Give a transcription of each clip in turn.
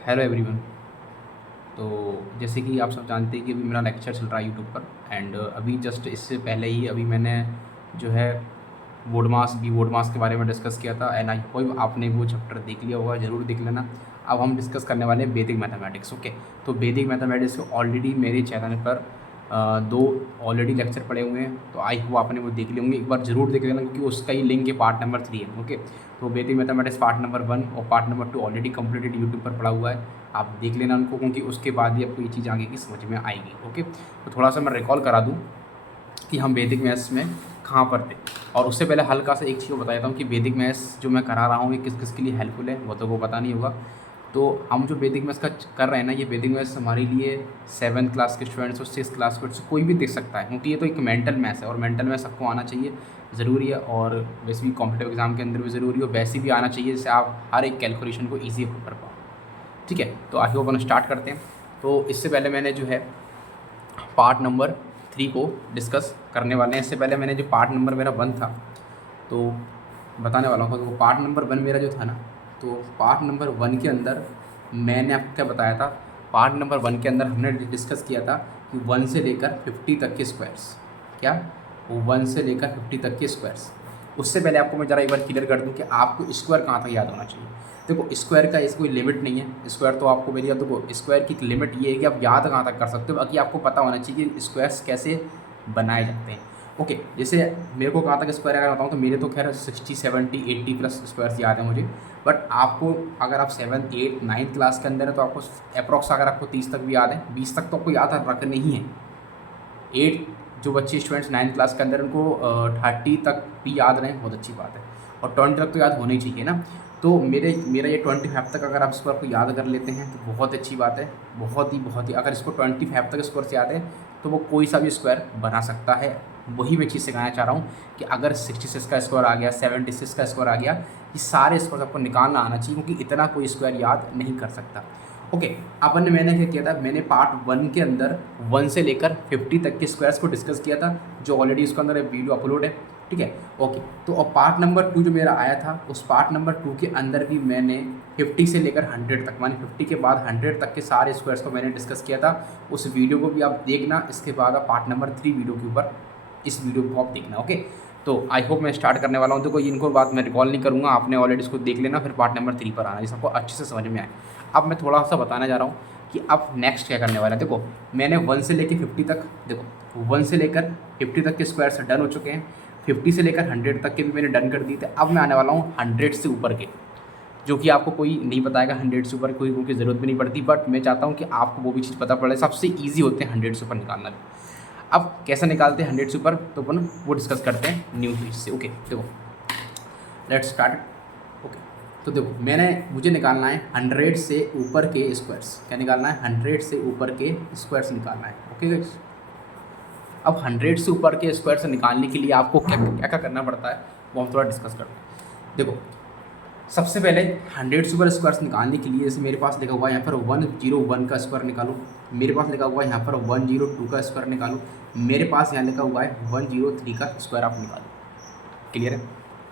Hello everyone. तो जैसे कि आप सब जानते हैं कि अभी मेरा लेक्चर चल रहा है यूट्यूब पर एंड अभी जस्ट इससे पहले ही अभी मैंने जो है बोर्ड मास के बारे में डिस्कस किया था एंड आई होप आपने वो चैप्टर देख लिया होगा, ज़रूर देख लेना। अब हम डिस्कस करने वाले हैं वैदिक मैथमेटिक्स। ओके, तो वैदिक मैथमेटिक्स ऑलरेडी मेरे चैनल पर दो ऑलरेडी लेक्चर पड़े हुए हैं, तो आई होप आपने वो देख लिए होंगे। एक बार ज़रूर देख लेना क्योंकि उसका ही लिंक है पार्ट नंबर 3 है। ओके, तो वैदिक मैथमेटिक्स पार्ट नंबर 1 और part number 2 already completed YouTube पर पड़ा हुआ है, आप देख लेना उनको, क्योंकि उसके बाद ही आपको ये चीज़ आगे की समझ में आएगी। ओके, तो थोड़ा सा मैं रिकॉल करा दूँ कि हम वैदिक मैथ्स में कहाँ पर थे। और उससे पहले हल्का सा एक चीज़ बता देता हूँ कि वैदिक मैथ्स जो मैं करा रहा हूँ ये किस किस के लिए हेल्पफुल है, वो तो वो पता नहीं होगा। तो हम जो वैदिक मैथ्स का कर रहे हैं ना, ये वैदिक मैथ्स हमारे लिए 7th क्लास के स्टूडेंट्स और 6th क्लास के स्टूडेंट्स कोई भी देख सकता है, क्योंकि ये तो एक मेंटल मैथ्स है और मेंटल मैथ्स सबको आना चाहिए, ज़रूरी है। और वैसे भी कॉम्पिटेटिव एग्जाम के अंदर भी ज़रूरी है, और वैसे भी आना चाहिए जिससे आप हर एक कैलकुलेशन को ईजी कर पाओ। ठीक है, तो आई होप अपन स्टार्ट करते हैं। तो इससे पहले मैंने जो है पार्ट नंबर 3 को डिस्कस करने वाले हैं। इससे पहले मैंने जो पार्ट नंबर मेरा 1 था तो बताने वाला हूँ। तो वो पार्ट नंबर 1 मेरा जो था ना, तो पार्ट नंबर 1 के अंदर मैंने आपको क्या बताया था। पार्ट नंबर 1 के अंदर हमने डिस्कस किया था कि 1 से लेकर 50 तक के स्क्वायर्स, क्या वो 1 से लेकर 50 तक के स्क्वायर्स। उससे पहले आपको मैं ज़रा एक बार क्लियर कर दूँ कि आपको स्क्वायर कहाँ तक याद होना चाहिए। देखो, स्क्वायर का इसको कोई लिमिट नहीं है, स्क्वायर तो आपको मेरी देखो स्क्वायर की लिमिट ये है कि आप याद कहाँ तक कर सकते हो, बाकी आपको पता होना चाहिए कि स्क्वायर्स कैसे बनाए जाते हैं। ओके, जैसे मेरे को कहाँ तक स्क्वायर अगर बताऊँ तो मेरे तो खैर 60 70 80 प्लस स्क्वायर्स याद है मुझे। बट आपको अगर आप 7th 8th 9th क्लास के अंदर है तो आपको अप्रॉक्स अगर आपको 30 तक भी याद है, 20 तक तो आपको याद रखने ही है। 8 जो बच्चे स्टूडेंट्स 9th क्लास के अंदर उनको 30 तक भी याद रहें, बहुत अच्छी बात है। और 20 तक तो याद होने ही चाहिए ना। तो मेरा ये 25 तक अगर आप स्कोर को याद कर लेते हैं तो बहुत अच्छी बात है, बहुत ही। अगर इसको 25 तक स्कोर से याद है तो वो कोई सा भी स्क्वायर बना सकता है। वही मैं चीज़ सिखाना चाह रहा हूँ कि अगर 66 का स्कोर आ गया, 76 का स्कोर आ गया, ये सारे स्कोर आपको निकालना आना चाहिए, क्योंकि इतना कोई स्क्वायर याद नहीं कर सकता। ओके, अपन ने मैंने क्या किया था, मैंने पार्ट 1 के अंदर 1 से लेकर 50 तक के स्क्वायर्स को डिस्कस किया था, जो ऑलरेडी उसके अंदर वीडियो अपलोड है। ठीक है, ओके। तो अब पार्ट नंबर 2 जो मेरा आया था, उस पार्ट नंबर 2 के अंदर भी मैंने 50 से लेकर 100 तक, माने 50 के बाद 100 तक के सारे स्क्वायर्स को मैंने डिस्कस किया था। उस वीडियो को भी आप देखना, इसके बाद आप पार्ट नंबर 3 वीडियो के ऊपर इस वीडियो को आप देखना। ओके, तो आई होप मैं स्टार्ट करने वाला हूँ, तो कोई इनको बात मैं रिकॉल नहीं करूँगा, आपने ऑलरेडी इसको देख लेना, फिर पार्ट नंबर 3 पर आना जिससे आपको अच्छे से समझ में आए। अब मैं थोड़ा सा बताने जा रहा हूँ कि अब नेक्स्ट क्या करने वाला है। देखो, मैंने 1 से लेकर 50 तक, देखो 1 से लेकर 50 तक के स्क्वायर्स डन हो चुके हैं, 50 से लेकर 100 तक के भी मैंने डन कर दिए थे। अब मैं आने वाला हूँ 100 से ऊपर के, जो कि आपको कोई नहीं बताएगा 100 से ऊपर कोई, क्योंकि ज़रूरत भी नहीं पड़ती, बट मैं चाहता हूँ कि आपको वो भी चीज़ पता पड़े। सबसे ईजी होते हैं 100 से ऊपर निकालना भी। अब कैसे निकालते हैं 100 से ऊपर, तो अपन वो डिस्कस करते हैं न्यू पेज से। ओके, देखो लेट्स स्टार्ट। ओके, तो देखो मुझे निकालना है 100 से ऊपर के स्क्वायर्स। क्या निकालना है? 100 से ऊपर के स्क्वायर्स निकालना है। ओके गाइस, अब 100 से ऊपर के स्क्वायर्स निकालने के लिए आपको क्या क्या क्या करना पड़ता है वो हम थोड़ा डिस्कस करते हैं। देखो, सबसे पहले 100 से ऊपर स्क्वायर्स निकालने के लिए, जैसे मेरे पास लिखा हुआ है यहाँ पर 101 का स्क्वायर निकालो, मेरे पास लिखा हुआ है यहाँ पर 102 का स्क्वायर निकालो, मेरे पास यहाँ लिखा हुआ है 103 का स्क्वायर आप निकालो। क्लियर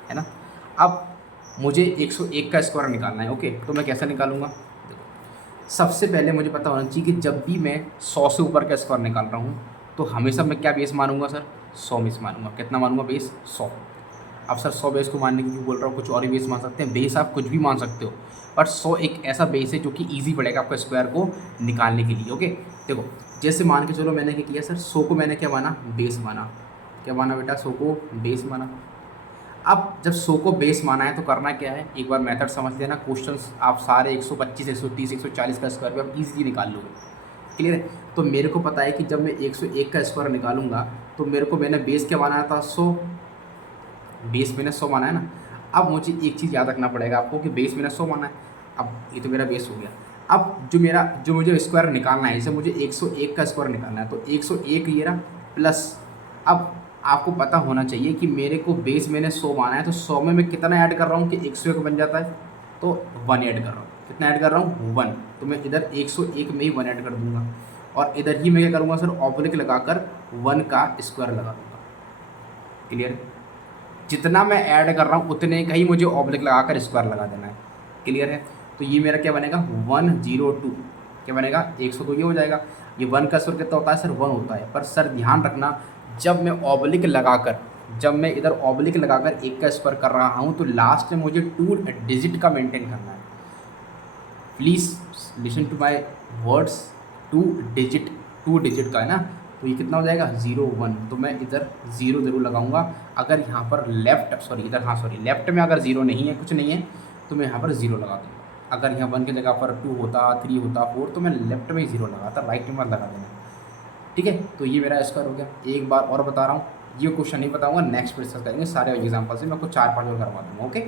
है ना? अब मुझे 101 का स्क्वायर निकालना है। ओके, तो मैं कैसे निकालूंगा? देखो, सबसे पहले मुझे पता होना चाहिए कि जब भी मैं 100 से ऊपर का स्क्वायर निकाल रहा हूँ तो हमेशा मैं क्या बेस मानूंगा सर? 100 बेस मानूंगा। कितना मानूंगा बेस? 100। अब सर 100 बेस को मानने की क्यों बोल रहा हूँ? कुछ और ही बेस मान सकते हैं, बेस आप कुछ भी मान सकते हो, बट 100 एक ऐसा बेस है जो कि ईजी पड़ेगा आपको स्क्वायर को निकालने के लिए। ओके, देखो जैसे मान के चलो मैंने क्या किया सर, 100 को मैंने क्या माना? बेस माना। क्या माना बेटा? 100 को बेस माना। अब जब 100 को बेस माना है तो करना क्या है, एक बार मेथड समझ लेना। क्वेश्चंस आप सारे 125 130 140 का स्क्वायर भी आप ईजिली निकाल लोगे। क्लियर है? तो मेरे को पता है कि जब मैं 101 का स्क्वायर निकालूंगा तो मेरे को मैंने बेस क्या माना था? 100। बेस मैंने 100 माना है ना। अब मुझे एक चीज़ याद रखना पड़ेगा आपको कि बेस मैंने 100 माना है। अब ये तो मेरा बेस हो गया। अब जो मुझे स्क्वायर निकालना है, जैसे मुझे 101 का स्क्वायर निकालना है, तो 101 ये रहा प्लस। अब आपको पता होना चाहिए कि मेरे को बेस मैंने 100 माना है, तो 100 में मैं कितना ऐड कर रहा हूँ कि 101 बन जाता है, तो 1 ऐड कर रहा हूँ। कितना ऐड कर रहा हूँ? 1। तो मैं इधर 101 में ही 1 ऐड कर दूंगा, और इधर ही मैं क्या करूँगा सर? ऑब्लिक लगाकर 1 का स्क्वायर लगा दूंगा। क्लियर है? जितना मैं ऐड कर रहा हूँ उतने का ही मुझे ऑब्लिक लगाकर स्क्वायर लगा देना है। क्लियर है? तो ये मेरा क्या बनेगा 102, क्या बनेगा 100, तो ये हो जाएगा। ये 1 का स्क्वायर कितना होता है सर 1 होता है। पर सर ध्यान रखना, जब मैं ऑब्लिक लगाकर जब मैं इधर ऑब्लिक लगाकर 1 का स्क्वायर कर रहा हूँ तो लास्ट में मुझे 2 डिजिट का मेंटेन करना है। Please listen to my words, 2 digit का है ना। तो ये कितना हो जाएगा 01, तो मैं इधर 0 ज़रूर लगाऊंगा। अगर यहाँ पर लेफ्ट में अगर 0 नहीं है, कुछ नहीं है, तो मैं यहाँ पर 0 लगा दूँगा। अगर यहाँ 1 की जगह पर 2 होता, 3 होता, 4, तो मैं लेफ्ट में ही 0 लगाता, राइट में मत लगा देना। ठीक है, तो ये मेरा स्क्वायर हो गया। एक बार और बता रहा हूँ, ये क्वेश्चन नहीं बताऊँगा, नेक्स्ट पर डिस्कस करेंगे सारे एग्जाम्पल से, मैं आपको 4-5 और करवा दूँगा। ओके,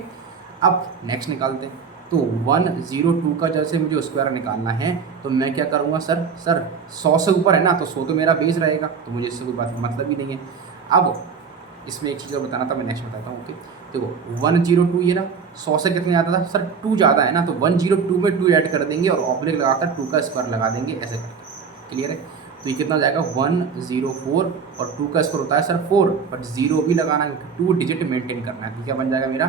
अब नेक्स्ट निकालते हैं। तो 102 का जैसे मुझे स्क्वायर निकालना है तो मैं क्या करूँगा सर 100 से ऊपर है ना, तो 100 तो मेरा बेस रहेगा, तो मुझे इससे कोई बात मतलब ही नहीं है। अब इसमें एक चीज़ और बताना था, मैं नेक्स्ट बताता हूँ। ओके, देखो 102 ये ना 100 से कितने ज़्यादा था सर 2 ज़्यादा है ना, तो 102 में 2 ऐड कर देंगे और ऑब्लिक लगाकर 2 का स्क्वायर लगा देंगे, ऐसे करके। क्लियर है, तो ये कितना हो जाएगा 104, और 2 का स्क्वायर होता है सर 4, बट 0 भी लगाना है, 2 डिजिट मेंटेन करना है। तो क्या बन जाएगा मेरा,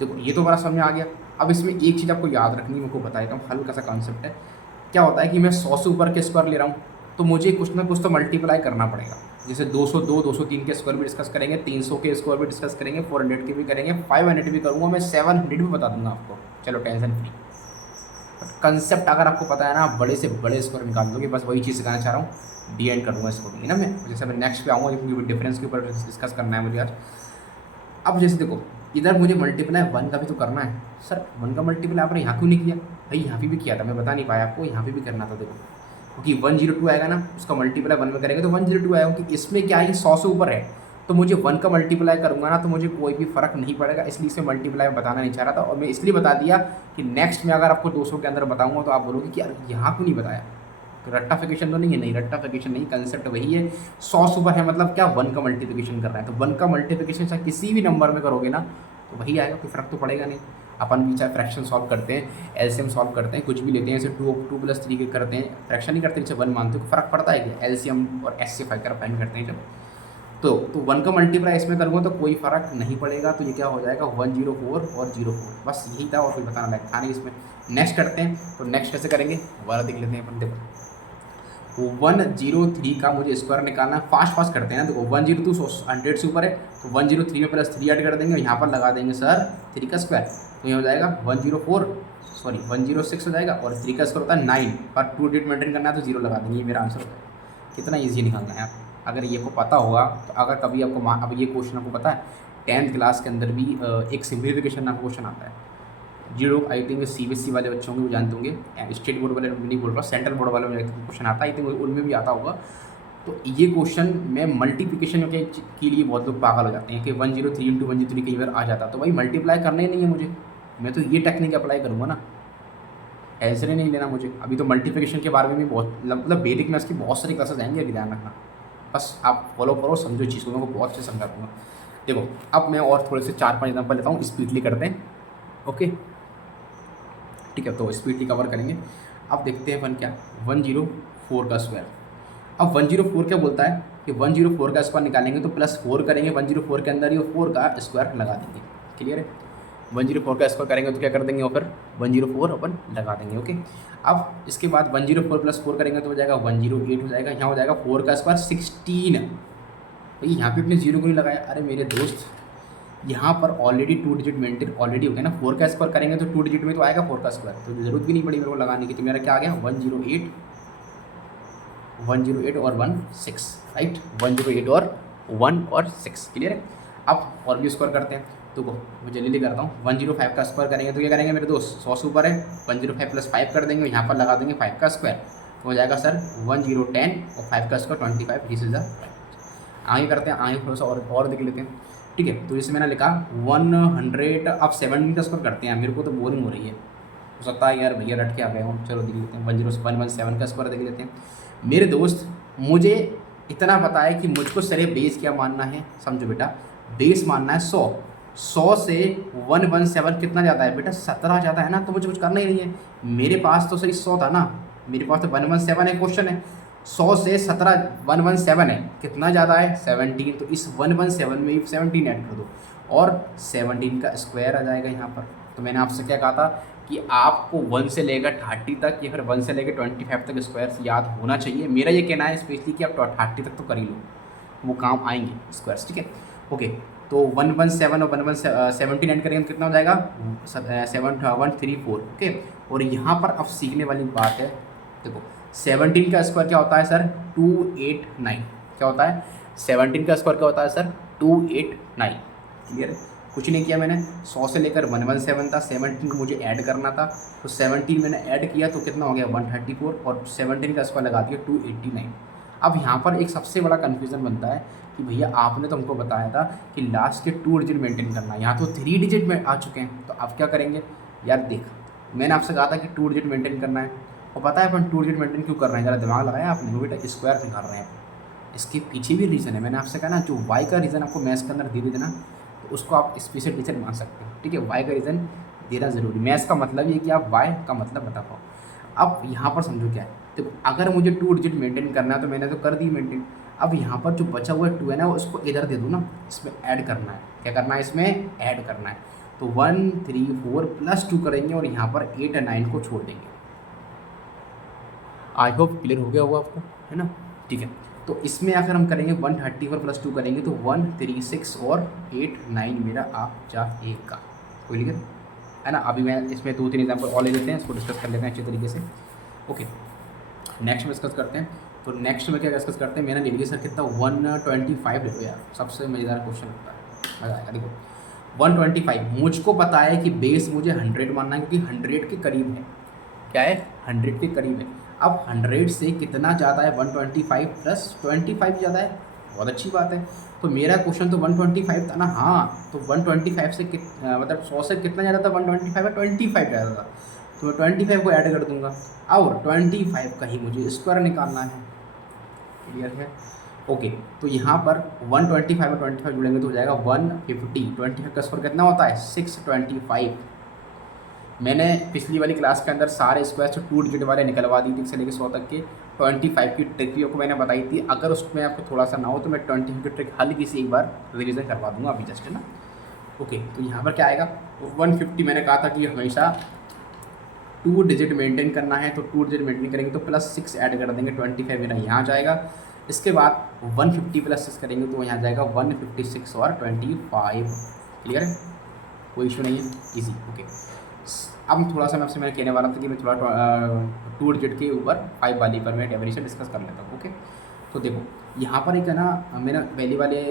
देखो ये तो बड़ा समझ में आ गया। अब इसमें एक चीज़ आपको याद रखनी है, मैं आपको बता देता हूँ, हल्का सा कॉन्सेप्ट है। क्या होता है कि मैं 100 से ऊपर के स्क्वायर ले रहा हूँ, तो मुझे कुछ ना कुछ तो मल्टीप्लाई करना पड़ेगा। जैसे 202, 203 के स्क्वायर भी डिस्कस करेंगे, 300 के स्क्वायर भी डिस्कस करेंगे, 400 के भी करेंगे, 500 भी करूँगा, मैं 700 भी बता दूंगा आपको। चलो टेंशन फ्री। बट कंसेप्ट अगर आपको पता है ना, बड़े से बड़े स्क्वायर निकाल दोगे। बस वही चीज़ सिखाना चाह रहा हूँ, डी एंड कर दूँगा इसको भी ना मैं। जैसे मैं नेक्स्ट पे आऊँगा, क्योंकि डिफरेंस के ऊपर डिस्कस करना है मुझे आज। अब जैसे देखो, इधर मुझे मल्टीप्लाई 1 का भी तो करना है। सर 1 का मल्टीप्लाई आपने यहाँ क्यों नहीं किया? भाई यहाँ पे भी किया था, मैं बता नहीं पाया आपको, यहाँ पे भी करना था। देखो क्योंकि 102 आएगा ना, उसका मल्टीप्लाई 1 में करेंगे तो 102 आएगा, क्योंकि इसमें क्या है 100 से ऊपर है, तो मुझे 1 का मल्टीप्लाई करूँगा ना तो मुझे कोई भी फ़र्क नहीं पड़ेगा। इसलिए इसे मल्टीप्लाई में बताना नहीं चाह रहा था, और मैं इसलिए बता दिया कि नेक्स्ट में अगर आपको 200 के अंदर बताऊँगा तो आप बोलोगे कि यार यहाँ क्यों नहीं बताया। तो रट्टाफिकेशन तो नहीं है, नहीं रट्टाफिकेशन नहीं, कंसेप्ट वही है। 100 से ऊपर है मतलब क्या 1 का मल्टीप्लिकेशन कर रहा है, तो 1 का मल्टीप्लिकेशन चाहे किसी भी नंबर में करोगे ना तो वही आएगा, कोई फ़र्क तो पड़ेगा नहीं। अपन भी चाहे फ्रैक्शन सॉल्व करते हैं, एलसीएम सॉल्व करते हैं, कुछ भी लेते हैं, जैसे 2+3 के करते हैं, फ्रैक्शन नहीं करते, जैसे 1 मानते हो, फ़र्क पड़ता है क्या? एलसीएम और एस से फाइंड करते हैं जब, तो 1 का मल्टीप्लाई इसमें करूँगा तो कोई फ़र्क नहीं पड़ेगा। तो ये क्या हो जाएगा 104 और 04, बस यही था, और कोई बताना लायक था नहीं इसमें। नेक्स्ट करते हैं, तो नेक्स्ट कैसे करेंगे वाला देख लेते हैं अपन। देखो 103 का मुझे स्क्वायर निकालना है, फास्ट करते हैं ना। देखो 102 100 से ऊपर है, तो 103 में +3 ऐड कर देंगे, यहाँ पर लगा देंगे सर 3 का स्क्वायर, तो ये हो जाएगा 106 हो जाएगा, और 3 का स्क्वायर होता है 9, और 2 डिजिट मेंटेन करना है तो 0 लगा देंगे। ये मेरा आंसर होता है। कितना ईजी निकालना है आप, अगर ये को पता होगा तो। अगर कभी आपको अब ये क्वेश्चन आपको पता है 10th क्लास के अंदर भी एक सिम्प्लीफिकेशन नाम क्वेश्चन आता है, जो लोग आई थिंक सीबीएसई वाले बच्चे होंगे वो जानते होंगे, स्टेट बोर्ड वाले नहीं बोल रहा, सेंट्रल बोर्ड वाले में क्वेश्चन आता है, आई थिंक उनमें भी आता होगा। तो ये क्वेश्चन में मल्टीप्लिकेशन के लिए बहुत लोग पागल हो जाते हैं कि 103 × 103 कई बार आ जाता, तो भाई मल्टीप्लाई करना ही नहीं है मुझे, मैं तो ये टेक्निक अप्लाई करूँगा ना, ऐसे नहीं लेना मुझे। अभी तो मल्टीप्लिकेशन के बारे में भी बहुत मतलब वैदिक मैथ्स की बहुत सारी क्लासेस आएंगे, अभी ध्यान रखना, बस आप फॉलो करो, समझो चीज़ को, मैं बहुत अच्छे समझा दूँगा। देखो अब मैं और थोड़े से 4-5 एग्जाम्पल लेता हूँ, स्पीडली करते हैं। ओके ठीक है, तो स्पीडली कवर करेंगे। अब देखते हैं अपन क्या 104 का स्क्वायर। अब 104 क्या बोलता है कि 104 का स्क्वायर निकालेंगे तो +4 करेंगे 104 के अंदर, ये 4 का स्क्वायर लगा देंगे। क्लियर है, 104 का स्क्वायर करेंगे तो क्या कर देंगे, और फिर 104 अपन लगा देंगे। ओके, अब इसके बाद 104 + 4 करेंगे तो हो जाएगा 108 हो जाएगा। यहाँ हो जाएगा 4 का स्क्वायर 16। भाई यहाँ पे अपने 0 को नहीं लगाया, अरे मेरे दोस्त यहाँ पर ऑलरेडी 2 डिजिट मेंटेन ऑलरेडी हो गया ना। 4 का स्क्वायर करेंगे तो 2 डिजिट में तो आएगा 4 का स्क्वायर, तो ज़रूरत भी नहीं पड़ी मेरे को लगाने की। तो मेरा क्या आ गया 108 और 16, राइट, 108 और 1 और 6। क्लियर है, अब और भी स्क्वायर करते हैं, तो मैं जल्दी करता हूँ। 105 का स्क्वायर करेंगे तो क्या करेंगे मेरे दोस्त, 100 से ऊपर है, 105 + 5 कर देंगे, यहाँ पर लगा देंगे 5 का स्क्वायर, तो हो जाएगा सर 1010 और 5 का स्क्वायर 25। दिस इज द आगे करते हैं, आगे थोड़ा सा और देख लेते हैं। ठीक है, तो जैसे मैंने लिखा 100, अब 17 का स्क्वायर करते हैं। मेरे को तो बोरिंग हो रही है, हो सकता है यार भैया रट के आ गए हूँ। चलो देख लेते हैं, 10117 का स्क्वायर देख लेते हैं। मेरे दोस्त मुझे इतना पता है कि मुझको सरे बेस क्या मानना है, समझो बेटा, बेस मानना है 100। 100 से 117 कितना जाता है बेटा, 17 जाता है ना, तो मुझे कुछ करना ही नहीं है। मेरे पास तो सही 100 था ना, मेरे पास तो 117 है, क्वेश्चन है 100 से 17 117 है, कितना ज़्यादा है 17, तो इस 117 में 17 ऐड कर दो और 17 का स्क्वायर आ जाएगा यहाँ पर। तो मैंने आपसे क्या कहा था कि आपको 1 से लेकर 30 तक या फिर 1 से लेकर 25 तक स्क्वायर्स याद होना चाहिए। मेरा ये कहना है स्पेशली कि आप 30 तक तो कर ही लो, वो काम आएंगे स्क्वायर्स, ठीक है। ओके, तो 117 और 179 करेंगे तो कितना हो जाएगा 7134, ओके। और यहाँ पर अब सीखने वाली बात है, देखो 17 का स्क्वायर क्या होता है सर 289, क्या होता है 17 का स्क्वायर क्या होता है सर 289, क्लियर है। कुछ नहीं किया मैंने, 100 से लेकर 117 था, 17 को मुझे ऐड करना था, तो 17 मैंने ऐड किया तो कितना हो गया 134 और 17 का स्क्वायर लगा दिया 289। अब यहाँ पर एक सबसे बड़ा कन्फ्यूज़न बनता है कि भैया आपने तो हमको बताया था कि लास्ट के 2 डिजिट मेंटेन करना है, यहाँ तो 3 डिजिट में आ चुके हैं, तो अब क्या करेंगे यार। देख मैंने आपसे कहा था कि 2 डिजिट मेंटेन करना है, और पता है अपन 2 डिजिट मेंटेन क्यों कर रहे हैं, ज़रा दिमाग लगाया आपने, वो बेटा स्क्वायर निकाल रहे हैं अपन। इसके पीछे भी रीज़न है, मैंने आपसे कहा ना जो वाई का रीज़न आपको मैथ्स के अंदर दे देना तो उसको आप स्पेशल टीचर मान सकते हैं, ठीक है। वाई का रीज़न देना ज़रूरी, मैथ्स का मतलब ये कि आप वाई का मतलब बता पाओ। अब यहाँ पर समझो क्या है, देखो अगर मुझे 2 डिजिट मेंटेन करना है तो मैंने तो कर दी मेंटेन। अब यहाँ पर जो बचा हुआ 2 है ना, वो उसको इधर दे दो ना, इसमें ऐड करना है। क्या करना है इसमें ऐड करना है, तो 1 3 4 प्लस 2 करेंगे और यहाँ पर 8 और 9 को छोड़ देंगे। आई होप क्लियर हो गया होगा आपको, है ना, ठीक है। तो इसमें अगर हम करेंगे 134 प्लस 2 करेंगे तो 136 और 8 9 मेरा आ जाएगा, कोई लिखे है ना। अभी मैं इसमें 2-3 एग्जाम्पल और ले लेते हैं, इसको डिस्कस कर लेते हैं अच्छे तरीके से। ओके, नेक्स्ट में डिस्कस करते हैं। तो नेक्स्ट में क्या डिस्कस करते हैं, मैंने ले लिया सर कितना 125 ले लो यार, सबसे मज़ेदार क्वेश्चन लगता है, मज़ा आएगा। देखो 125 मुझको पता है कि बेस मुझे 100 मानना है क्योंकि 100 के करीब है, क्या है 100 के करीब है। अब 100 से कितना ज़्यादा है 125 प्लस 25 ज़्यादा है, बहुत अच्छी बात है। तो मेरा क्वेश्चन तो 125 था ना, हाँ तो 125 से मतलब 100 से कितना ज़्यादा था 125 है 25 ज़्यादा था, तो मैं 25 को ऐड कर दूंगा और 25 का ही मुझे स्क्वायर निकालना है, क्लियर है। ओके, तो यहाँ पर 125 और 25 जुड़ेंगे तो हो जाएगा 150, 25 का स्क्वायर कितना होता है 625। मैंने पिछली वाली क्लास के अंदर सारे स्क्वायर से 2 डिजिट वाले निकलवा दी थी से लेकर 100 तक के। 25 की ट्रिक भी आपको मैंने बताई थी, अगर उसमें आपको थोड़ा सा ना हो तो मैं 25 की ट्रिक हल्की सी एक बार रिवीजन करवा दूंगा अभी जस्ट, है ना। ओके, तो यहाँ पर क्या आएगा 150, मैंने कहा था कि हमेशा 2 डिजिट मेंटेन करना है, तो 2 डिजिट मेंटेन करेंगे तो प्लस 6 ऐड कर देंगे, 25 मेरा यहाँ जाएगा। इसके बाद 150 प्लस 6 करेंगे तो यहाँ जाएगा 156 और 25, क्लियर है, कोई इशू नहीं है, ईजी। ओके, अब थोड़ा सा मैं आपसे मैंने कहने वाला था कि मैं थोड़ा 2 डिजिट के ऊपर 5 वाली पर मैं डेफिनेशन डिस्कस कर लेता हूँ। ओके, तो देखो यहाँ पर एक है ना, मैंने पहले वाले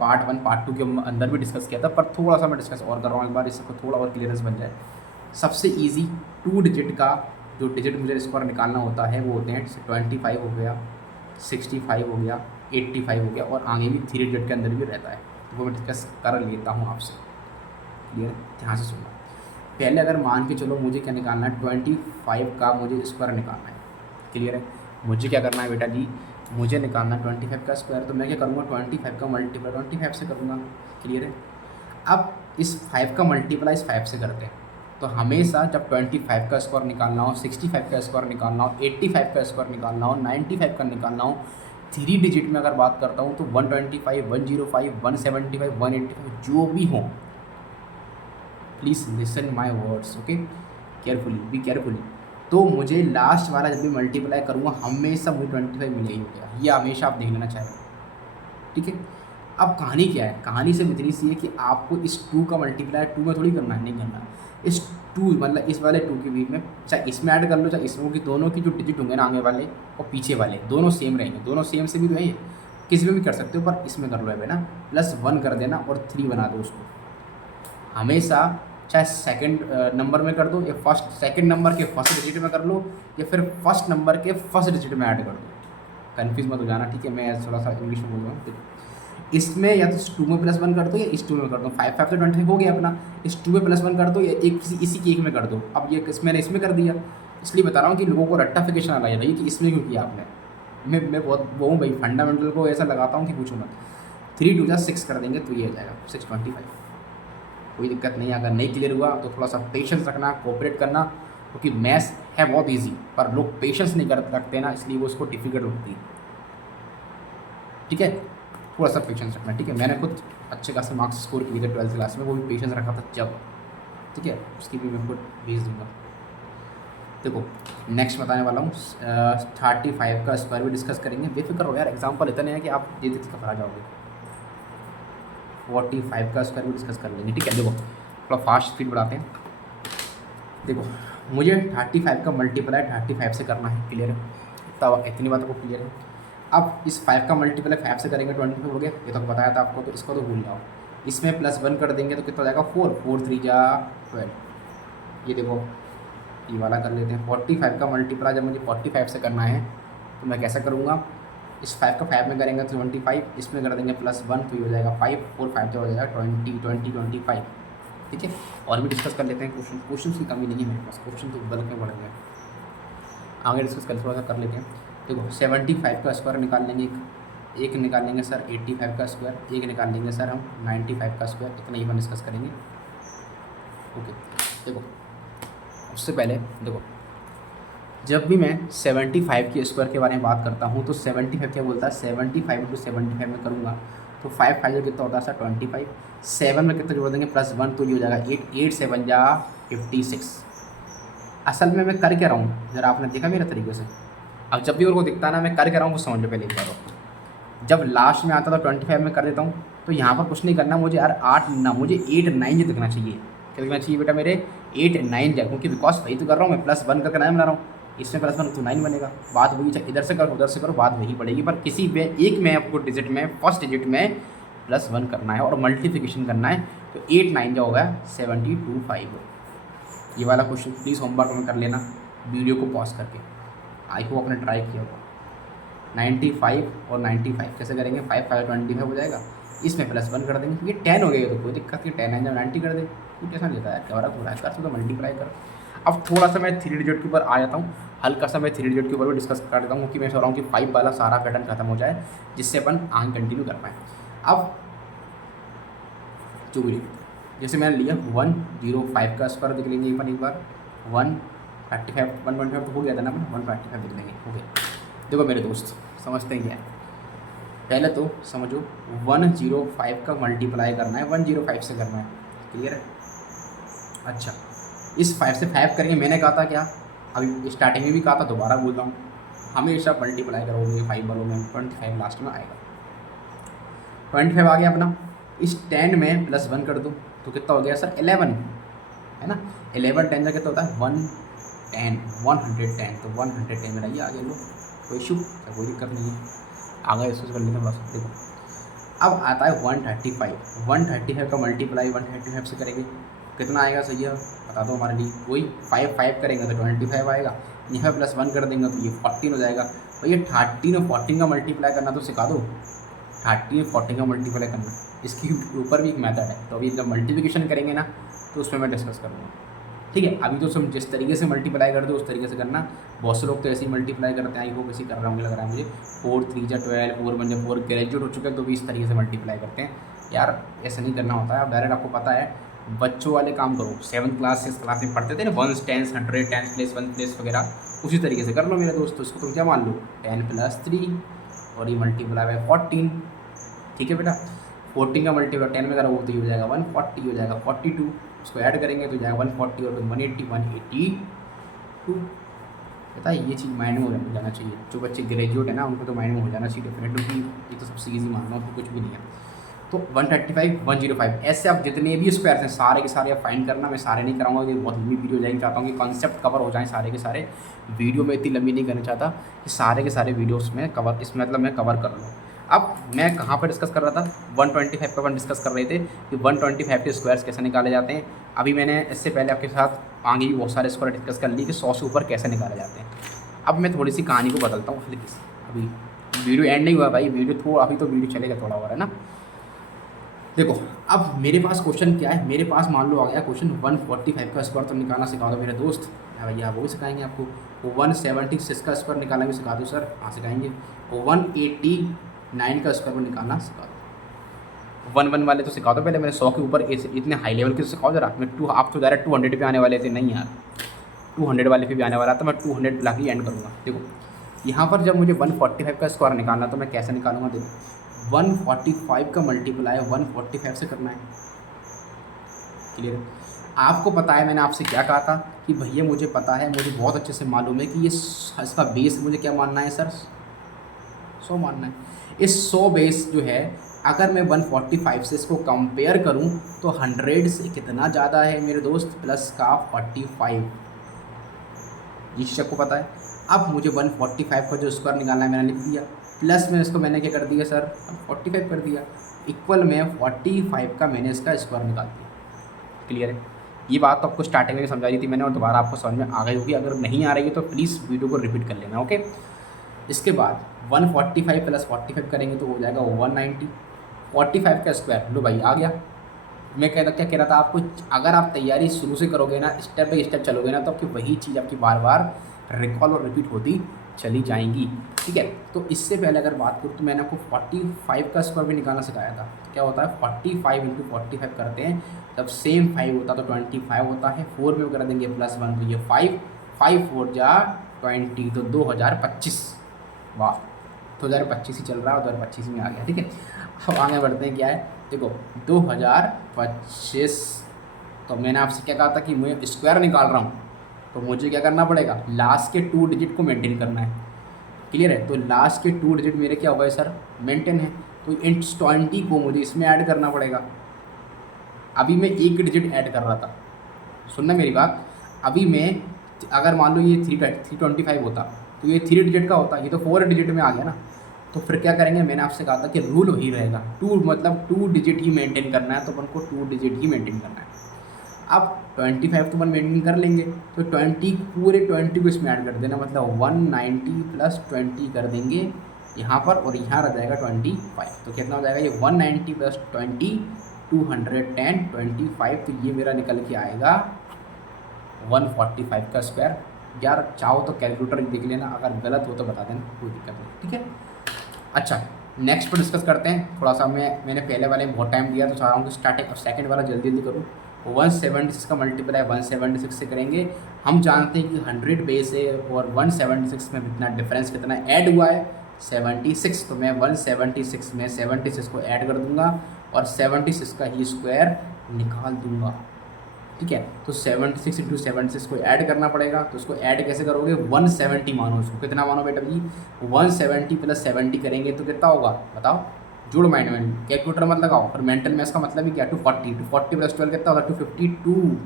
पार्ट 1 पार्ट 2 के अंदर भी डिस्कस किया था, पर थोड़ा सा मैं डिस्कस और कर रहा हूँ एक बार, इसको थोड़ा और क्लियरेंस बन जाए। सबसे ईजी 2 डिजिट का जो डिजिट मुझे स्क्वायर निकालना होता है वो होते हैं 25 हो गया, 65 हो गया, 85 हो गया, और आगे भी 3 डिजिट के अंदर भी रहता है, तो वो मैं डिस्कस कर लेता हूँ आपसे, क्लियर, ध्यान से सुनना। पहले अगर मान के चलो मुझे क्या निकालना है 25 का मुझे स्क्वायर निकालना है, क्लियर है। मुझे क्या करना है बेटा जी, मुझे निकालना है 25 का स्क्वायर, तो मैं क्या करूँगा 25 का मल्टीप्लाई 25 से करूँगा, क्लियर है। अब इस 5 का मल्टीप्लाई इस 5 से करते हैं, तो हमेशा जब 25 का स्क्वायर निकालना हो, 65 का स्क्वायर निकालना हो, 85 का स्क्वायर निकालना हो, 95 का निकालना हो, 3 डिजिट में अगर बात करता हूँ तो 125, 105, 175, 185 जो भी हो, please listen my words, okay, carefully, be carefully. तो मुझे लास्ट वाला जब भी मल्टीप्लाई करूँगा हमेशा मुझे 25 मिले ही हो गया, ये हमेशा आप देख लेना चाहिए, ठीक है। अब कहानी क्या है, कहानी सिर्फ इतनी सी है कि आपको इस 2 का मल्टीप्लाई 2 में थोड़ी करना है, नहीं करना, इस 2 मतलब इस वाले 2 के बीच में चाहे इसमें ऐड कर लो चाहे इसमें, कि दोनों की जो डिजिट होंगे ना आगे वाले और पीछे वाले दोनों सेम रहेंगे, दोनों सेम से भी तो है, किसी में भी कर सकते हो पर इसमें कर लो है ना, +1 कर देना और 3 बना दो उसको, हमेशा चाहे सेकंड नंबर में कर दो या फर्स्ट सेकंड नंबर के फर्स्ट डिजिट में कर लो या फिर फर्स्ट नंबर के फर्स्ट डिजिट में ऐड कर दो, कन्फ्यूज मत हो जाना, ठीक है। मैं थोड़ा सा इंग्लिश में बोल रहा हूँ, इसमें या तो 2 में +1 कर दो या इस 2 में कर दो, 5 5 तो 25 हो गया अपना, इस 2 में +1 कर दो या एक इसी के एक में कर दो। अब ये मैंने इसमें कर दिया, इसलिए बता रहा हूँ कि लोगों को रट्टाफिकेशन आ रही है कि इसमें क्यों किया आपने। मैं बहुत वो हूँ भाई, फंडामेंटल को ऐसा लगाता हूँ कि पूछो मत। 3 2 6 कर देंगे तो ये हो जाएगा 625, कोई दिक्कत नहीं। अगर नहीं क्लियर हुआ तो थोड़ा सा पेशेंस रखना, कोऑपरेट करना, क्योंकि मैथ्स है बहुत ईजी पर लोग पेशेंस नहीं रखते ना, इसलिए वो उसको डिफिकल्ट होती है, ठीक है। थोड़ा सा पेशेंस रखना, ठीक है। मैंने खुद अच्छे खासे मार्क्स स्कोर किए थे 12th क्लास में, वो भी पेशेंस रखा था जब, ठीक है, उसकी भी मैं आपको भेज दूँगा। देखो नेक्स्ट बताने वाला हूँ 35 का स्क्वायर भी डिस्कस करेंगे। बेफिक्र हो यार, एग्जाम्पल इतने हैं कि आप ये देख कर आ जाओगे। 45 का स्क्वायर भी डिस्कस कर लेंगे। ठीक है, देखो थोड़ा फास्ट स्पीड बढ़ाते हैं। देखो मुझे 35 का मल्टीप्लाई 35 से करना है, क्लियर है, तब इतनी बात आपको क्लियर है। अब इस 5 का मल्टीप्लाई 5 से करेंगे 25 हो गया, ये तो बताया था आपको, तो इसको तो भूल जाओ। इसमें +1 कर देंगे तो कितना हो जाएगा 4, 4 3 जा 12। ये देखो ये वाला कर लेते हैं। 45 का मल्टीप्लाई जब मुझे 45 से करना है तो मैं कैसे करूँगा, इस 5 का 5 में करेंगे तो 25, इसमें कर देंगे +1 तो ये हो जाएगा 5, 4 5 जो हो जाएगा 25। ठीक है, और भी डिस्कस कर लेते हैं। क्वेश्चन की कमी नहीं है मेरे पास, क्वेश्चन तो बल्क में बढ़ गए, आगे डिस्कस कर थोड़ा सा कर लेते हैं। देखो 75 का स्क्वायर निकाल लेंगे, एक निकाल लेंगे सर 85 का स्क्वायर, एक निकाल लेंगे सर हम 95 का स्क्वायर, इतना ही हम डिस्कस करेंगे। ओके, देखो उससे पहले देखो जब भी मैं 75 के स्क्वायर के बारे में बात करता हूँ तो 75 क्या बोलता है, 75 × 75 में करूँगा तो 5 5 कितना होता है सर 25, 7 में कितना जोड़ देंगे +1 तो ये हो जाएगा 8, 8 7 जा 56। असल में मैं कर क्या रहा हूँ, जरा आपने देखा मेरे तरीके से। अब जब भी उनको दिखता है ना मैं कर क्या रहा हूँ वो समझ लो पहले एक बार। जब लास्ट में आता था 25 में कर देता हूँ तो यहाँ पर कुछ नहीं करना मुझे यार, 8 ना, मुझे 8 9 ये दिखना चाहिए। क्या दिखना चाहिए बेटा मेरे 8 9 जाए, क्योंकि बिकॉज वही तो कर रहा हूँ मैं, +1 करके 9 बना रहा हूँ, इसमें +1 तो 9 बनेगा। बात वही, चाहे इधर से करो उधर से करो बात वही पड़ेगी, पर किसी में एक में आपको डिजिट में फर्स्ट डिजिट में +1 करना है और मल्टीप्लिकेशन करना है। तो 8 9 जो होगा 72 ये वाला क्वेश्चन प्लीज़ होमवर्क में कर लेना वीडियो को पॉज करके। आई होप आपने ट्राई किया होगा। 95 और 95 कैसे करेंगे, 5 5 25 हो जाएगा, इसमें +1 कर देंगे, ये 10 हो गया तो कोई दिक्कत नहीं, 10 है जब 90 कर दे, तू कैसा लेता है, क्या हो रहा है कर, तो मल्टीप्लाई कर। अब थोड़ा सा मैं 3 डिजिट के ऊपर आ जाता हूँ, हल्का सा मैं 3 डिजिट के ऊपर भी डिस्कस कर देता हूँ, क्योंकि मैं सोच रहा हूँ कि 5 वाला सारा पैटर्न खत्म हो जाए जिससे अपन आगे कंटिन्यू कर पाएँ। अब जो भी जैसे मैंने लिया 105 का स्क्वायर देख लेंगे अपन एक बार, 135 तो हो गया था ना अपन, 135 देख लेंगे हो गया। देखो मेरे दोस्त समझते हैं क्या है, पहले तो समझो 105 का मल्टीप्लाई करना है, 105 से करना है, क्लियर है। अच्छा इस 5 से 5 करेंगे, मैंने कहा था क्या, अभी स्टार्टिंग में भी कहा था, दोबारा बोल रहा हूँ, हमेशा मल्टीप्लाई करोगे 5 वालों में 25 लास्ट में आएगा। 25 आ गया अपना, इस 10 में +1 कर दो तो कितना हो गया सर 11 है ना, 11 10 का कितना होता है 110 तो 110 मेरा ये आ गया। लो कोई इशू, कोई दिक्कत नहीं है, आगे इसको कर लेते हैं बस। देखो अब आता है 135 का मल्टीप्लाई 135 से करेंगे कितना आएगा, सही है बता दो हमारे लिए, वही 5 5 करेंगे तो 25 आएगा, यहाँ +1 कर देंगे तो ये 14 हो जाएगा। भैया 13 और 14 का मल्टीप्लाई करना तो सिखा दो, 13 और 14 का मल्टीप्लाई करना, इसके ऊपर भी एक मेथड है, तो अभी जब मल्टीप्लिकेशन करेंगे ना तो उसमें मैं डिस्कस करूँगा। ठीक है, अभी तो तुम जिस तरीके से मल्टीप्लाई करते हो उस तरीके से करना, बहुत से लोग तो ऐसे ही मल्टीप्लाई करते हैं, आई होप ऐसे ही कर रहा हूँ लग रहा है मुझे, 4 3 जा 12, 4 1 जा 4, ग्रेजुएट हो चुके हैं तो भी इस तरीके से मल्टीप्लाई करते हैं यार, ऐसा नहीं करना होता है। आप डायरेक्ट आपको पता है बच्चों वाले काम करो, 7th क्लास 6th क्लास में पढ़ते थे ना, 1s 10s 100 10 प्लेस 1 प्लेस वगैरह, उसी तरीके से कर लो मेरे दोस्तों। इसको तुम क्या मान लो 10 + 3 और ये मल्टीप्लाई बाय 14, ठीक है बेटा। 14 का मल्टीप्लाई 10 में करोगे तो ये हो जाएगा 140, हो जाएगा 42, उसको ऐड करेंगे तो जाएगा 140 और 182। पता है ये चीज़ माइंड में हो जाना चाहिए, जो बच्चे ग्रेजुएट है ना उनको तो माइंड में हो जाना चाहिए डेफिनेटली, क्योंकि ये तो सबसे ईजी मानना हो तो कुछ भी नहीं है। तो 135 105 ऐसे आप जितने भी स्क्वायर्स हैं सारे के सारे आप फाइंड करना, मैं सारे नहीं कराऊंगा, ये बहुत लंबी वीडियो जाएगी, चाहता हूँ कि कॉन्सेप्ट कवर हो जाए सारे के सारे, वीडियो में इतनी लंबी नहीं करना चाहता कि सारे के सारे वीडियोस में कवर, इस मतलब मैं कवर कर लूँ। अब मैं कहाँ पर डिस्कस कर रहा था, 125 का अपन डिस्कस कर रहे थे कि 125 के स्क्वायर्स कैसे निकाले जाते हैं। अभी मैंने इससे पहले आपके साथ आगे भी बहुत सारे स्क्वायर डिस्कस कर ली कि 100 से ऊपर कैसे निकाले जाते हैं। अब मैं थोड़ी सी कहानी को बदलता हूँ हल्की सी, अभी वीडियो एंड नहीं हुआ भाई, वीडियो थोड़ा अभी तो वीडियो चलेगा थोड़ा और है ना। देखो अब मेरे पास क्वेश्चन क्या है, मेरे पास मान लो आ गया क्वेश्चन 145 का स्क्वायर तो निकालना सिखा दो मेरे दोस्त, भैया वो भी सिखाएंगे आपको। 176 का स्क्वायर निकालना भी सिखा दो सर, हाँ सिखाएंगे। 189 का स्क्वायर निकालना सिखा दो। 1 1 वाले तो सिखा दो पहले, मैंने 100 के ऊपर इतने हाई लेवल के तो सिखाओ जरा। मैं आप तो डायरेक्ट 200 पे आने वाले थे, नहीं यार 200 वाले पे भी आने वाला था, मैं 200 ला के एंड करूँगा। देखो यहाँ पर जब मुझे 145 का स्क्वायर निकालना तो मैं कैसे निकालूंगा, देखो 145 का मल्टीप्लाई 145 से करना है, क्लियर है। आपको पता है मैंने आपसे क्या कहा था कि भैया मुझे पता है, मुझे बहुत अच्छे से मालूम है कि ये इसका बेस मुझे क्या मानना है सर, 100 मानना है। इस 100 बेस जो है अगर मैं 145 से इसको कंपेयर करूं तो 100 से कितना ज़्यादा है मेरे दोस्त, प्लस का 45, ये शिक्षक को पता है। अब मुझे 145 का जो स्क्वायर निकालना है मैंने लिख दिया, प्लस में इसको मैंने क्या कर दिया सर, 45 कर दिया, इक्वल में 45 का मैंने इसका स्क्वायर निकाल दिया। क्लियर है? ये बात तो आपको स्टार्टिंग में समझा दी थी मैंने और दोबारा आपको समझ में आ गई होगी। अगर नहीं आ रही है तो प्लीज़ वीडियो को रिपीट कर लेना। ओके, इसके बाद 145 प्लस 45 करेंगे तो हो जाएगा 190, 45 का स्क्वायर, लो भाई आ गया। मैं क्या कह रहा था आपको, अगर आप तैयारी शुरू से करोगे ना, स्टेप बाई स्टेप चलोगे ना, तो आपकी वही चीज़ आपकी बार बार रिकॉल और रिपीट होती चली जाएंगी। ठीक है, तो इससे पहले अगर बात करूँ तो मैंने आपको 45 का स्क्वायर भी निकालना सिखाया था। क्या होता है, 45 इंटू 45 करते हैं, जब सेम 5 होता तो 25 होता है, 4 में कर देंगे +1 तो ये 5, 5 4 जा 20 तो 2025, वाह 2025 ही चल रहा है और 2025 में आ गया। ठीक है, अब आगे बढ़ते हैं, क्या है देखो 2025, तो मैंने आपसे क्या कहा था कि मैं स्क्वायर निकाल रहा हूँ तो मुझे क्या करना पड़ेगा, लास्ट के 2 डिजिट को मेंटेन करना है। क्लियर है, तो लास्ट के 2 डिजिट मेरे क्या हो गए सर, मेंटेन है, तो इन 20 को मुझे इसमें ऐड करना पड़ेगा। अभी मैं एक डिजिट ऐड कर रहा था, सुनना मेरी बात, अभी मैं अगर मान लो ये 325 होता तो ये 3 डिजिट का होता, ये तो 4 डिजिट में आ गया ना, तो फिर क्या करेंगे, मैंने आपसे कहा था कि रूल वही रहेगा, 2 मतलब 2 डिजिट ही मेंटेन करना है, तो अपन को 2 डिजिट ही मेंटेन करना है। अब 25 तो अपन मेंटेन कर लेंगे, तो 20 पूरे 20 को इसमें ऐड कर देना, मतलब 190 प्लस 20 कर देंगे यहाँ पर, और यहाँ रह जाएगा 25, तो कितना हो जाएगा ये 190 प्लस 20 210 25, तो ये मेरा निकल के आएगा 145 का स्क्वायर। यार चाहो तो कैलकुलेटर देख लेना, अगर गलत हो तो बता देना, कोई दिक्कत नहीं। ठीक है, अच्छा नेक्स्ट पर डिस्कस करते हैं। थोड़ा सा मैंने पहले वाले में बहुत टाइम दिया तो चाह रहा हूँ कि स्टार्टिंग, अब सेकंड वाला जल्दी जल्दी करूँ। 176 का मल्टीप्लाई 176 से करेंगे, हम जानते हैं कि 100 बेस है और 176 में इतना डिफरेंस कितना ऐड हुआ है 76, तो मैं 176 में 76 को ऐड कर दूंगा और 76 का ही स्क्वायर निकाल दूंगा। ठीक है, तो 76 इंटू 76 को ऐड करना पड़ेगा, तो उसको ऐड कैसे करोगे, 170 मानो, उसको कितना मानो बेटा जी, 170 प्लस 70 करेंगे तो कितना होगा बताओ, जोड़ माइंड में, कैलकुलेटर मत लगाओ, और मेंटल में इसका मतलब ही क्या, 240 प्लस 12 कितना होगा 252,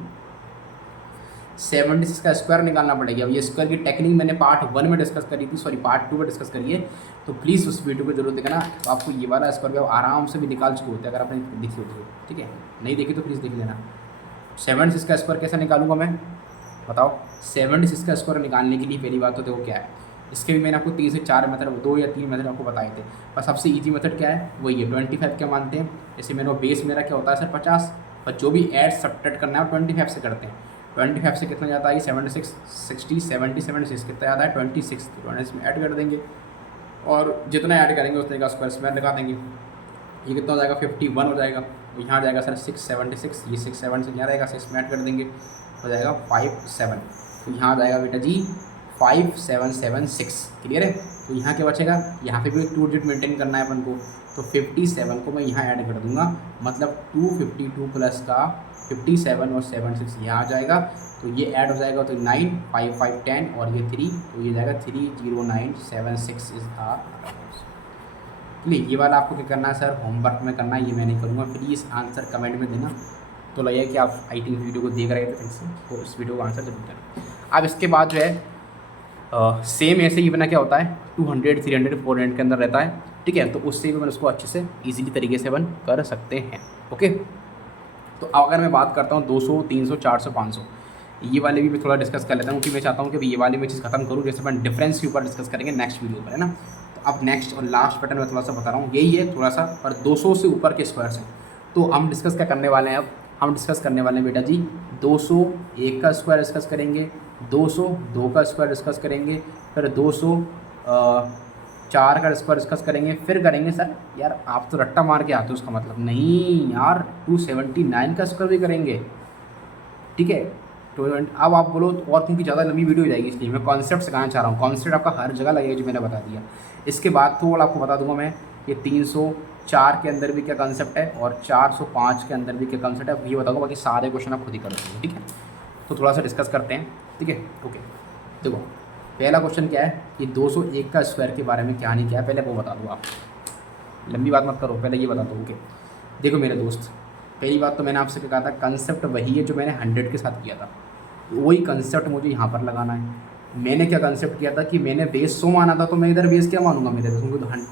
76 का स्क्वायर निकालना पड़ेगा। अब ये स्क्वायर की टेक्निक मैंने पार्ट 1 में डिस्कस करी थी, सॉरी पार्ट 2 में डिस्कस करिए, तो प्लीज़ उस वीडियो को जरूर देखना, तो आपको ये वाला स्क्वायर भी आराम से भी निकाल चुके होते हैं अगर आपने देखी होती है। ठीक है, नहीं देखी तो प्लीज़ देख लेना। 76 का स्क्वायर कैसे निकालूंगा मैं बताओ, 76 का स्क्वायर निकालने के लिए पहली बात तो देखो क्या है, इसके भी मैंने आपको 3 से 4 मेथड, 2 या 3 मेथड आपको बताए थे, पर सबसे इजी मेथड क्या है वही है 25 क्या मानते हैं, जैसे मैंने बेस मेरा क्या होता है सर 50, पर जो भी ऐड सब्ट्रैक्ट करना है 25 से करते हैं। 25 से कितना जाता है 76, 60, 70, 76 कितना जाता है 26, तो 26 में ऐड कर देंगे और जितना ऐड करेंगे उतने का स्क्वायर स्क्वायर लगा देंगे। ये कितना हो जाएगा 51 हो जाएगा, तो यहाँ आ जाएगा सर 676, ये 676 यहाँ रहेगा, 6 में ऐड कर देंगे हो जाएगा 57, तो यहाँ आ जाएगा बेटा जी 5776। क्लियर है, तो यहाँ क्या बचेगा, यहाँ पे भी 2 डिजिट मेंटेन करना है अपन को, तो 57 को मैं यहाँ ऐड कर दूंगा, मतलब 252 प्लस का 57 और 76 यहाँ आ जाएगा, तो ये ऐड हो जाएगा तो 9 5 5 10 और ये 3, तो ये जाएगा 30976 इज ये वाला आपको क्या करना है सर, होमवर्क में करना है, ये मैं नहीं करूँगा, प्लीज़ आंसर कमेंट में देना। तो लगे कि आप आई थिंक वीडियो को देख रहे थे ठीक से, तो इस वीडियो को आंसर जरूर देना। अब इसके बाद जो है सेम ऐसे ही बना क्या होता है 200 300 400 के अंदर रहता है। ठीक है, तो उससे भी मैं उसको अच्छे से ईजिली तरीके से बन कर सकते हैं। ओके, तो अगर मैं बात करता हूँ 200 300 400 500, ये वाले भी मैं थोड़ा डिस्कस कर लेता हूँ, क्योंकि मैं चाहता हूँ कि ये वाले में चीज़ खत्म करूँ, जैसे अपन डिफरेंस के ऊपर डिस्कस करेंगे नेक्स्ट वीडियो पर, है ना। तो अब नेक्स्ट और लास्ट पैटर्न में थोड़ा सा बता रहा हूँ, यही है थोड़ा सा, पर 200 से ऊपर के स्क्वायर्स हैं। तो हम डिस्कस क्या करने वाले हैं, अब हम डिस्कस करने वाले हैं बेटा जी 201 का स्क्वायर डिस्कस करेंगे, 202 का स्क्वायर डिस्कस करेंगे, फिर 204 का स्क्वायर डिस्कस करेंगे, फिर करेंगे सर यार आप तो रट्टा मार के आते हो, उसका मतलब नहीं यार 279 का स्क्वायर भी करेंगे। ठीक है, तो अब आप बोलो तो, और क्योंकि ज़्यादा लंबी वीडियो हो जाएगी इसलिए मैं कॉन्सेप्ट सिखाना चाह रहा हूँ, कॉन्सेप्ट आपका हर जगह लगेगा जो मैंने बता दिया। इसके बाद थोड़ा आपको बता दूंगा मैं ये 300 4 के अंदर भी क्या कंसेप्ट है और 405 के अंदर भी क्या कंसेप्ट है ये बताऊँगा, बाकी सारे क्वेश्चन आप खुद ही कर देंगे, ठीक है। तो थोड़ा सा डिस्कस करते हैं, ठीक है। ओके, देखो पहला क्वेश्चन क्या है कि 201 का स्क्वायर के बारे में क्या नहीं क्या है, पहले वो बता दो आप, लंबी बात मत करो, पहले ये बता दो। ओके, देखो मेरे दोस्त, पहली बात तो मैंने आपसे क्या कहा था, कंसेप्ट वही है जो मैंने 100 के साथ किया था, वही कंसेप्ट मुझे यहाँ पर लगाना है। मैंने क्या कंसेप्ट किया था कि मैंने बेस 100 माना था, तो मैं इधर बेस क्या मानूंगा, मेरे बेस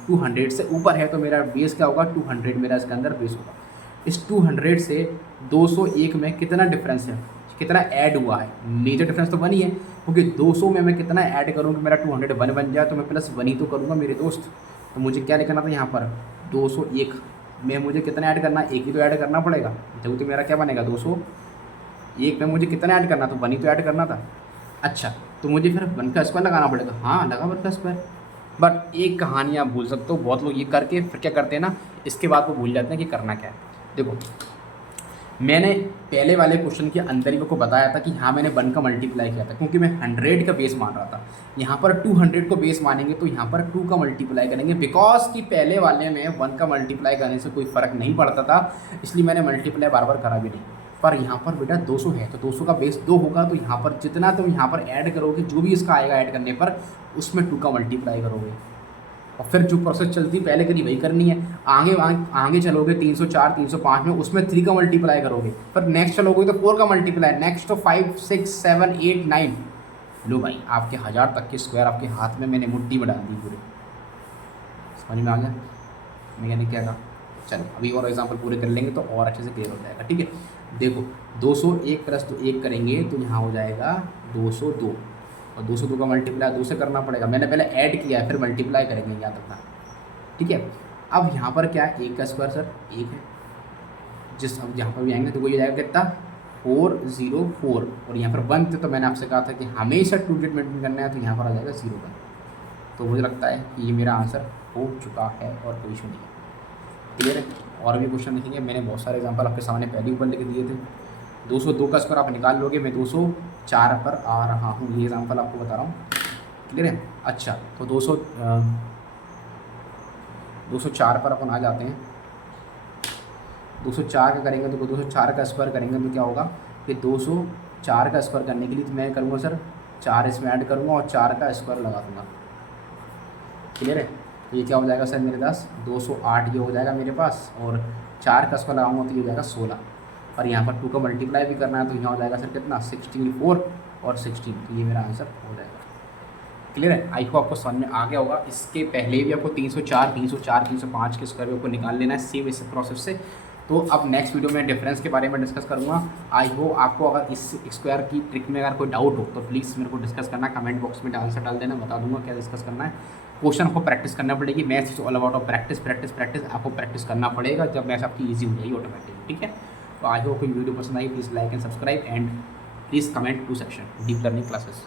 200 से ऊपर है तो मेरा बेस क्या होगा, 200 मेरा इसके अंदर बेस होगा। इस 200 से 201 में कितना डिफरेंस है, कितना ऐड हुआ है, मेजर डिफरेंस तो 1 ही है, क्योंकि 200 में मैं कितना ऐड करूँ कि मेरा 201 बन जाए, तो मैं प्लस 1 ही तो करूँगा मेरे दोस्त। तो मुझे क्या लिखना था यहाँ पर, 201 में मुझे कितना ऐड करना है, एक ही तो ऐड करना पड़ेगा, जब तो मेरा क्या बनेगा 201 में मुझे कितना ऐड करना, तो 1 ही तो ऐड करना था। अच्छा, तो मुझे फिर 1 का स्क्वायर लगाना पड़ेगा, हाँ लगा 1 का स्क्वायर। बट एक कहानी आप भूल सकते हो, बहुत लोग ये करके फिर क्या करते हैं ना, इसके बाद वो भूल जाते हैं कि करना क्या है। देखो मैंने पहले वाले क्वेश्चन के अंदर ही को बताया था कि हाँ मैंने 1 का मल्टीप्लाई किया था, क्योंकि मैं 100 का बेस मान रहा था। यहाँ पर 200 को बेस मानेंगे तो यहाँ पर 2 का मल्टीप्लाई करेंगे, बिकॉज कि पहले वाले में 1 का मल्टीप्लाई करने से कोई फ़र्क नहीं पड़ता था, इसलिए मैंने मल्टीप्लाई बार बार करा भी नहीं। पर यहाँ पर बेटा 200 है तो 200 का बेस 2 होगा, तो यहाँ पर जितना तुम यहाँ पर ऐड करोगे, जो भी इसका आएगा ऐड करने पर, उसमें 2 का मल्टीप्लाई करोगे, और फिर जो प्रोसेस चलती पहले करी वही करनी है। आगे चलोगे 304 305 में, उसमें 3 का मल्टीप्लाई करोगे, पर नेक्स्ट चलोगे तो 4 का मल्टीप्लाई, नेक्स्ट तो 5 6 7 8 9। लो भाई, आपके 1000 तक के स्क्वायर आपके हाथ में मैंने मुट्ठी में डाल दी पूरे, समझ में आ गया मैंने क्या कहा। चलो अभी और एग्जांपल पूरे कर लेंगे तो और अच्छे से क्लियर हो जाएगा, ठीक है। देखो 201 प्लस तो 1 करेंगे तो यहाँ हो जाएगा 202, और 202 का मल्टीप्लाई 2 से करना पड़ेगा, मैंने पहले ऐड किया है फिर मल्टीप्लाई करेंगे, याद रखना, ठीक है। अब यहाँ पर क्या है, 1 का स्क्वायर सर 1 है, जिस अब यहाँ पर भी आएंगे तो वही हो जाएगा कितना 404, और यहाँ पर 1 थे तो मैंने आपसे कहा था कि हमेशा 2 डिजिट मेंटेन करना है, तो यहाँ पर आ जाएगा 0 तो मुझे लगता है कि ये मेरा आंसर हो चुका है और कोई इशू नहीं है, क्लियर है। और भी क्वेश्चन लिखेंगे, मैंने बहुत सारे एग्जांपल आपके सामने पहले ऊपर लिख दिए थे। 202 का स्क्वायर आप निकाल लोगे, मैं 204 पर आ रहा हूँ, ये एग्जांपल आपको बता रहा हूँ, क्लियर है। अच्छा तो 204 पर अपन आ जाते हैं। 204 का करेंगे तो 204 का स्क्वायर करेंगे तो क्या होगा कि 204 का स्क्वायर करने के लिए तो मैं करूँगा सर 4 इसमें ऐड करूँगा और 4 का स्क्वायर लगा दूँगा, क्लियर है। तो ये क्या हो जाएगा सर मेरे पास 208 ये हो जाएगा मेरे पास, और 4 का स्क्वायर लगाऊंगा तो ये हो जाएगा 16, और यहाँ पर 2 का मल्टीप्लाई भी करना है तो यहाँ हो जाएगा सर कितना 64 और 16, तो ये मेरा आंसर हो जाएगा, क्लियर है। आई होप आपको समझ में आ गया होगा। इसके पहले भी आपको 304 305 के स्क्वायर को निकाल लेना है सेम इस प्रोसेस से। तो अब नेक्स्ट वीडियो में डिफरेंस के बारे में डिस्कस करूँगा। आई होप आपको अगर इस स्क्वायर की ट्रिक में अगर कोई डाउट हो तो प्लीज़ मेरे को डिस्कस करना, कमेंट बॉक्स में आंसर डाल देना, बता दूंगा क्या डिस्कस करना है। क्वेश्चन आपको प्रैक्टिस करना पड़ेगी, maths is all about of practice आपको प्रैक्टिस करना पड़ेगा, जब मैथ्स आपकी ईजी हो जाएगी ऑटोमेटिकली, ठीक है। तो आई होप कोई वीडियो पसंद आई, please like and subscribe and please comment to section deep learning classes.